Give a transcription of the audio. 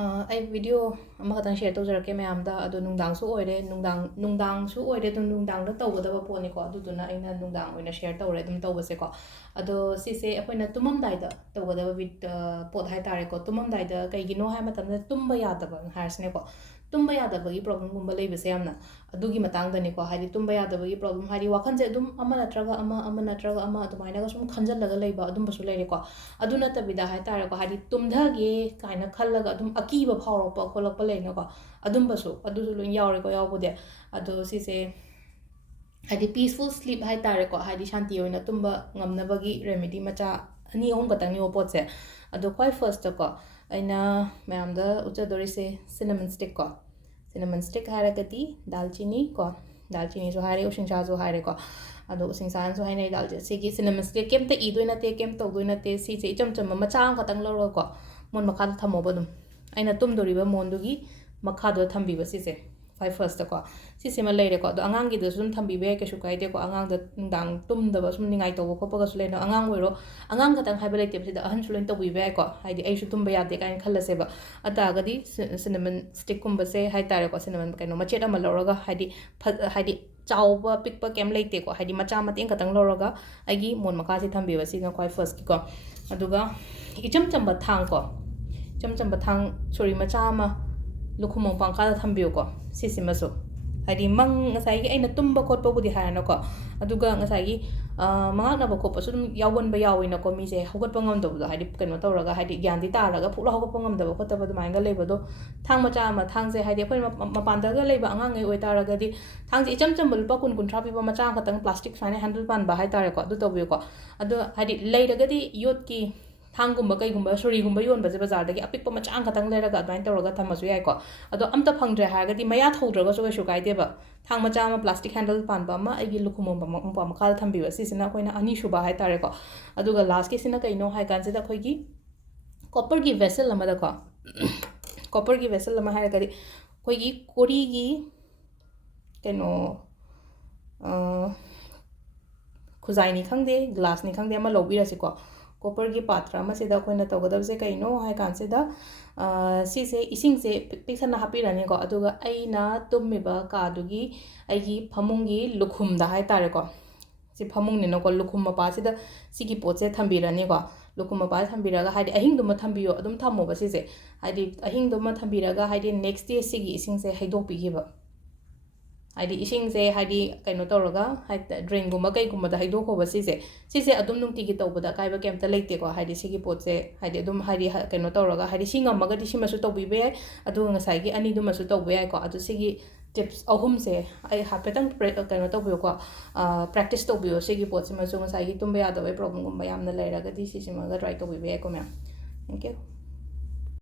ꯑꯩ ꯚꯤꯗꯤꯑꯣ ꯑꯃꯈꯛꯇꯪ ꯁꯦꯌꯔ ꯇꯧꯖꯔꯛꯀꯦ ꯃꯌꯥꯝꯗ ꯑꯗꯣ ꯅꯨꯡꯗꯥꯡꯁꯨ ꯑꯣꯏꯔꯦ ꯅꯨꯡꯗꯥꯡꯁꯨ ꯑꯣꯏꯔꯦ ꯑꯗꯨꯝ ꯅꯨꯡꯗꯥꯡꯗ ꯇꯧꯒꯗꯕ ꯄꯣꯠꯅꯤꯀꯣ ꯑꯗꯨꯗꯨꯅ ꯑꯩꯅ ꯅꯨꯡꯗꯥꯡ ꯑꯣꯏꯅ ꯁꯦꯌꯔ ꯇꯧꯔꯦ ꯑꯗꯨꯝ ꯇꯧꯕꯁꯦꯀꯣ ꯑꯗꯣ ꯁꯤꯁꯦ ꯑꯩꯈꯣꯏꯅ ꯇꯨꯝꯃꯝꯗꯥꯏꯗ ꯇꯧꯒꯗꯕ ꯄꯣꯠ ꯍꯥꯏꯇꯥꯔꯦꯀꯣ ꯇꯨꯝꯃꯝꯗꯥꯏꯗ ꯀꯩꯒꯤꯅꯣ ꯍꯥꯏꯕ ꯃꯇꯝꯗ ꯇꯨꯝꯕ ꯌꯥꯗꯕ ꯍꯥꯏꯔꯁꯤꯅꯦꯀꯣ ꯇꯨꯝꯕ ꯌꯥꯗꯕꯒꯤ ꯄ꯭ꯔꯣꯕ꯭ꯂꯦꯝꯒꯨꯝꯕ ꯂꯩꯕꯁꯦ ꯌꯥꯝꯅ ꯑꯗꯨꯒꯤ ꯃꯇꯥꯡꯗꯅꯤꯀꯣ ꯍꯥꯏꯗꯤ ꯇꯨꯝꯕ ꯌꯥꯗꯕꯒꯤ ꯄ꯭ꯔꯣꯕ꯭ꯂꯦꯝ ꯍꯥꯏꯗꯤ ꯋꯥꯈꯟꯁꯦ ꯑꯗꯨꯝ ꯑꯃ ꯅꯠꯇ꯭ꯔꯒ ꯑꯃ ꯅꯠꯇ꯭ꯔꯒ ꯑꯃ ꯑꯗꯨꯃꯥꯏꯅꯒ ꯁꯨꯝ ꯈꯟꯖꯜꯂꯒ ꯂꯩꯕ ꯑꯗꯨꯝꯕꯁꯨ ꯂꯩꯔꯦꯀꯣ ꯑꯗꯨ ꯅꯠꯇꯕꯤꯗ ꯍꯥꯏꯇꯥꯔꯦꯀꯣ ꯍꯥꯏꯗꯤ ꯇꯨꯝꯊꯒꯦ ꯀꯥꯏꯅ ꯈꯜꯂꯒ ꯑꯗꯨꯝ ꯑꯀꯤꯕ ꯐꯥꯎꯔꯛꯄ ꯈꯣꯠꯂꯛꯄ ꯂꯩꯅꯀꯣ ꯑꯗꯨꯝꯕꯁꯨ ꯑꯗꯨꯁꯨ ꯂꯣꯏ ꯌꯥꯎꯔꯦꯀꯣ ꯌꯥꯎꯕꯗꯤ ꯑꯗꯣ ꯁꯤꯁꯦ ꯍꯥꯏꯗꯤ ꯄꯤꯁꯐꯨꯜ ꯁ꯭ꯂꯤꯞ ꯍꯥꯏꯇꯥꯔꯦꯀꯣ ꯍꯥꯏꯗꯤ ꯁꯥꯟꯇꯤ ꯑꯣꯏꯅ ꯇꯨꯝꯕ ꯉꯝꯅꯕꯒꯤ ꯔꯦꯃꯤꯗꯤ ꯃꯆꯥ ꯑꯅꯤ ꯑꯍꯨꯝ ꯈꯛꯇꯪꯅꯦꯕ ꯄꯣꯠꯁꯦ ꯑꯗꯣ ꯈ꯭ꯋꯥꯏ ꯐꯥꯔꯁꯇꯀꯣ ꯑꯩꯅ ꯃꯌꯥꯝꯗ ꯎꯠꯆꯗꯣꯔꯤꯁꯦ cinnamon stick ꯀꯣ cinnamon stick ꯍꯥꯏꯔꯒꯗꯤ ꯗꯥꯜꯆꯤꯅꯤ ꯀꯣ ꯗꯥꯜꯆꯤꯅꯤꯁꯨ ꯍꯥꯏꯔꯦ ꯎꯁꯤꯡꯁꯥꯁꯨ ꯍꯥꯏꯔꯦꯀꯣ ꯑꯗꯣ ꯎꯁꯤꯡꯁꯥꯅꯁꯨ ꯍꯥꯏꯅꯩ ꯁꯤꯒꯤ cinnamon stick ꯀꯩꯝꯇ ꯏꯗꯣꯏ ꯅꯠꯇꯦ ꯀꯩꯝ ꯇꯧꯗꯣꯏ ꯅꯠꯇꯦ ꯁꯤꯁꯦ ꯏꯆꯝ ꯆꯝꯕ ꯃꯆꯥ ꯑꯃꯈꯛꯇꯪ ꯂꯧꯔꯒꯀꯣ ꯃꯣꯟ ꯃꯈꯥꯗ ꯊꯝꯃꯣꯕ ꯑꯗꯨꯝ ꯑꯩꯅ ꯇꯨꯝꯗꯣꯔꯤꯕ ꯃꯣꯟꯗꯨꯒꯤ ꯃꯈꯥꯗ ꯊꯝꯕꯤꯕ ꯁꯤꯁꯦ ꯈ꯭ꯋꯥꯏ ꯐꯥꯔꯁꯇꯀꯣ ꯁꯤꯁꯤꯃ ꯂꯩꯔꯦꯀꯣ ꯑꯗꯣ ꯑꯉꯥꯡꯒꯤꯗꯁꯨ ꯑꯗꯨꯝ ꯊꯝꯕꯤꯕ ꯌꯥꯏ ꯀꯩꯁꯨ ꯀꯥꯏꯗꯦꯀꯣ ꯑꯉꯥꯡꯗ ꯅꯨꯡꯗꯥꯡ ꯇꯨꯝꯗꯕ ꯁꯨꯝ ꯅꯤꯡꯉꯥꯏ ꯇꯧꯕ ꯈꯣꯠꯄꯒꯁꯨ ꯂꯩꯅ ꯑꯉꯥꯡ ꯑꯣꯏꯔꯣ ꯑꯉꯥꯡ ꯈꯛꯇꯪ ꯍꯥꯏꯕ ꯂꯩꯇꯦꯕ ꯁꯤꯗ ꯑꯍꯟꯁꯨ ꯂꯣꯏꯅ ꯇꯧꯕꯤꯕ ꯌꯥꯏꯀꯣ ꯍꯥꯏꯗꯤ ꯑꯩꯁꯨ ꯇꯨꯝꯕ ꯌꯥꯗꯦ ꯀꯥꯏꯅ ꯈꯜꯂꯁꯦꯕ ꯑꯗꯨꯇꯥꯔꯒꯗꯤ cinnamon stickꯀꯨꯝꯕꯁꯦ ꯍꯥꯏꯇꯥꯔꯦꯀꯣ cinnamon ꯀꯩꯅꯣ ꯃꯆꯦꯠ ꯑꯃ ꯂꯧꯔꯒ ꯍꯥꯏꯗꯤ ꯆꯥꯎꯕ ꯄꯤꯛꯄ ꯀꯩꯝ ꯂꯩꯇꯦꯀꯣ ꯍꯥꯏꯗꯤ ꯃꯆꯥ ꯃꯇꯦꯡ ꯈꯛꯇꯪ ꯂꯧꯔꯒ ꯑꯩꯒꯤ ꯃꯣꯟ ꯃꯈꯥꯁꯤ ꯊꯝꯕꯤꯕ ꯁꯤꯅ ꯈ꯭ꯋꯥꯏ ꯐꯥꯔꯁꯀꯤꯀꯣ ꯑꯗꯨꯒ ꯏꯆꯝ ꯆꯝꯕ ꯊꯥꯡ ꯀꯣ ꯏꯆꯝ ꯆꯝꯕ ꯊꯥꯡ ꯁꯣꯔꯤ ꯃꯆꯥ ꯑꯃ ꯂꯨꯈꯨꯝ ꯃꯄꯥꯟꯈꯥꯗ ꯊꯝꯕꯤꯌꯨꯀꯣ ꯁꯤꯁꯤꯃꯁꯨ ꯍꯥꯏꯗꯤ ꯉꯁꯥꯏꯒꯤ ꯑꯩꯅ ꯇꯨꯝꯕ ꯈꯣꯠꯄꯕꯨꯗꯤ ꯍꯥꯏꯔꯅꯀꯣ ꯑꯗꯨꯒ ꯉꯁꯥꯏꯒꯤ ꯃꯉꯥꯛꯅꯕ ꯈꯣꯠꯄꯁꯨ ꯑꯗꯨꯝ ꯌꯥꯎꯒꯟꯕ ꯌꯥꯎꯋꯤꯅꯀꯣ ꯃꯤꯁꯦ ꯍꯧꯒꯠꯄ ꯉꯝꯗꯕꯗꯣ ꯍꯥꯏꯗꯤ ꯀꯩꯅꯣ ꯇꯧꯔꯒ ꯍꯥꯏꯗꯤ ꯒ꯭ꯌꯥꯟꯗꯤ ꯇꯥꯔꯒ ꯐꯨꯛꯂ ꯍꯧꯒꯠꯄ ꯉꯝꯗꯕ ꯈꯣꯠꯇꯕ ꯑꯗꯨꯃꯥꯏꯅꯒ ꯂꯩꯕꯗꯣ ꯊꯥꯡ ꯃꯆꯥ ꯑꯃ ꯊꯥꯡꯁꯦ ꯍꯥꯏꯗꯤ ꯑꯩꯈꯣꯏꯅ ꯃꯄꯥꯟꯗꯒ ꯂꯩꯕ ꯑꯉꯥꯡꯉꯩ ꯑꯣꯏꯇꯥꯔꯒꯗꯤ ꯊꯥꯡꯁꯦ ꯏꯆꯝ ꯆꯝꯕ ꯂꯨꯄꯥ 10-30 ꯄꯤꯕ ꯃꯆꯥ ꯑꯃꯈꯛꯇꯪ ꯄ꯭ꯂꯥꯁꯇꯤꯛ ꯁꯨꯃꯥꯏꯅ ꯍꯦꯟꯗꯜ ꯄꯥꯟꯕ ꯍꯥꯏꯇꯥꯔꯦꯀꯣ ꯑꯗꯨ ꯇꯧꯕꯤꯌꯨꯀꯣ ꯑꯗꯣ ꯍꯥꯏꯗꯤ ꯂꯩꯔꯒꯗꯤ ꯌꯣꯠꯀꯤ ꯊꯥꯡꯒꯨꯝꯕ ꯀꯩꯒꯨꯝꯕ ꯁꯣꯔꯤꯒꯨꯝꯕ ꯌꯣꯟꯕꯁꯦ ꯕꯖꯥꯔꯗꯒꯤ ꯑꯄꯤꯛꯄ ꯃꯆꯥ ꯑꯃꯈꯛꯇꯪ ꯂꯩꯔꯒ ꯑꯗꯨꯃꯥꯏꯅ ꯇꯧꯔꯒ ꯊꯝꯃꯁꯨ ꯌꯥꯏꯀꯣ ꯑꯗꯣ ꯑꯝꯇ ꯐꯪꯗ꯭ꯔꯦ ꯍꯥꯏꯔꯒꯗꯤ ꯃꯌꯥ ꯊꯧꯗ꯭ꯔꯒꯁꯨ ꯀꯩꯁꯨ ꯀꯥꯏꯗꯦꯕ ꯊꯥꯡ ꯃꯆꯥ ꯑꯃ ꯄ꯭ꯂꯥꯁꯇꯤꯛ ꯍꯦꯟꯗꯜ ꯄꯥꯟꯕ ꯑꯃ ꯑꯩꯒꯤ ꯂꯨꯈꯨꯝ ꯃꯄꯥꯟ ꯃꯈꯥꯗ ꯊꯝꯕꯤꯕ ꯁꯤꯁꯤꯅ ꯑꯩꯈꯣꯏꯅ ꯑꯅꯤꯁꯨꯕ ꯍꯥꯏꯇꯥꯔꯦꯀꯣ ꯑꯗꯨꯒ ꯂꯥꯁꯀꯤꯁꯤꯅ ꯀꯩꯅꯣ ꯍꯥꯏ ꯀꯥꯟꯁꯤꯗ ꯑꯩꯈꯣꯏꯒꯤ ꯀꯣꯄꯔꯒꯤ ꯚꯦꯁꯦꯜ ꯑꯃꯗꯀꯣ ꯀꯣꯄꯔꯒꯤ ꯚꯦꯁꯦꯜ ꯑꯃ ꯍꯥꯏꯔꯒꯗꯤ ꯑꯩꯈꯣꯏꯒꯤ ꯀꯣꯔꯤꯒꯤ ꯀꯩꯅꯣ ꯈꯨꯖꯥꯏꯅꯤ ꯈꯪꯗꯦ ꯒ꯭ꯂꯥꯁꯅꯤ ꯈꯪꯗꯦ ꯑꯃ ꯂꯧꯕꯤꯔꯁꯤꯀꯣ ꯀꯣꯄꯔꯒꯤ ꯄꯥꯇ꯭ꯔ ꯑꯃꯁꯤꯗ ꯑꯩꯈꯣꯏꯅ ꯇꯧꯒꯗꯕꯁꯦ ꯀꯩꯅꯣ ꯍꯥꯏ ꯀꯥꯟꯁꯤꯗ ꯁꯤꯁꯦ ꯏꯁꯤꯡꯁꯦ ꯄꯤꯛꯁꯟꯅ ꯍꯥꯞꯄꯤꯔꯅꯤꯀꯣ ꯑꯗꯨꯒ ꯑꯩꯅ ꯇꯨꯝꯃꯤꯕ ꯀꯥꯗꯨꯒꯤ ꯑꯩꯒꯤ ꯐꯃꯨꯡꯒꯤ ꯂꯨꯈꯨꯝꯗ ꯍꯥꯏꯇꯥꯔꯦꯀꯣ ꯁꯤ ꯐꯃꯨꯡꯅꯤꯅꯀꯣ ꯂꯨꯈꯨꯝ ꯃꯄꯥꯁꯤꯗ ꯁꯤꯒꯤ ꯄꯣꯠꯁꯦ ꯊꯝꯕꯤꯔꯅꯤꯀꯣ ꯂꯨꯈꯨꯝ ꯃꯄꯥꯁꯤꯗ ꯊꯝꯕꯤꯔꯒ ꯍꯥꯏꯗꯤ ꯑꯍꯤꯡꯗꯨꯃ ꯊꯝꯕꯤꯌꯣ ꯑꯗꯨꯝ ꯊꯝꯃꯣꯕ ꯁꯤꯁꯦ ꯍꯥꯏꯗꯤ ꯑꯍꯤꯡꯗꯨꯃ ꯊꯝꯕꯤꯔꯒ ꯍꯥꯏꯗꯤ ꯅꯦꯛꯁ ꯗꯦ ꯁꯤꯒꯤ ꯏꯁꯤꯡꯁꯦ ꯍꯩꯗꯣꯛꯄꯤꯈꯤꯕ ꯍꯥꯏꯗꯤ ꯏꯁꯤꯡꯁꯦ ꯍꯥꯏꯗꯤ ꯀꯩꯅꯣ ꯇꯧꯔꯒ ꯗ꯭ꯔꯦꯟꯒꯨꯝꯕ ꯀꯩꯒꯨꯝꯕꯗ ꯍꯩꯗꯣꯛꯈꯣꯕ ꯁꯤꯁꯦ ꯑꯗꯨꯝ ꯅꯨꯡꯇꯤꯒꯤ ꯇꯧꯕꯗ ꯑꯀꯥꯏꯕ ꯀꯩꯝꯇ ꯂꯩꯇꯦꯀꯣ ꯍꯥꯏꯗꯤ ꯁꯤꯒꯤ ꯄꯣꯠꯁꯦ ꯍꯥꯏꯗꯤ ꯑꯗꯨꯝ ꯍꯥꯏꯗꯤ ꯀꯩꯅꯣ ꯇꯧꯔꯒ ꯍꯥꯏꯗꯤ ꯁꯤ ꯉꯝꯃꯒꯗꯤ ꯁꯤꯃꯁꯨ ꯇꯧꯕꯤꯕ ꯌꯥꯏ ꯑꯗꯨꯒ ꯉꯁꯥꯏꯒꯤ ꯑꯅꯤꯗꯨꯃꯁꯨ ꯇꯧꯕ ꯌꯥꯏꯀꯣ ꯑꯗꯨ ꯁꯤꯒꯤ ꯇꯤꯞꯁ ꯑꯍꯨꯝꯁꯦ ꯑꯩ ꯍꯥꯏꯐꯦꯠꯇꯪ ꯀꯩꯅꯣ ꯇꯧꯕꯤꯌꯨꯀꯣ ꯄ꯭ꯔꯦꯛꯇꯤꯁ ꯇꯧꯕꯤꯌꯣ ꯁꯤꯒꯤ ꯄꯣꯠꯁꯤꯃꯁꯨ ꯉꯁꯥꯏꯒꯤ ꯇꯨꯝꯕ ꯌꯥꯗꯕꯒꯤ ꯄ꯭ꯔꯣꯕ꯭ꯂꯦꯝꯒꯨꯝꯕ ꯌꯥꯝꯅ ꯂꯩꯔꯒꯗꯤ ꯁꯤꯁꯤꯃꯒ ꯇ꯭ꯔꯥꯏ ꯇꯧꯕꯤꯕ ꯌꯥꯏꯀꯣ ꯃꯌꯥꯝ ꯊꯦꯡꯛ ꯌꯨ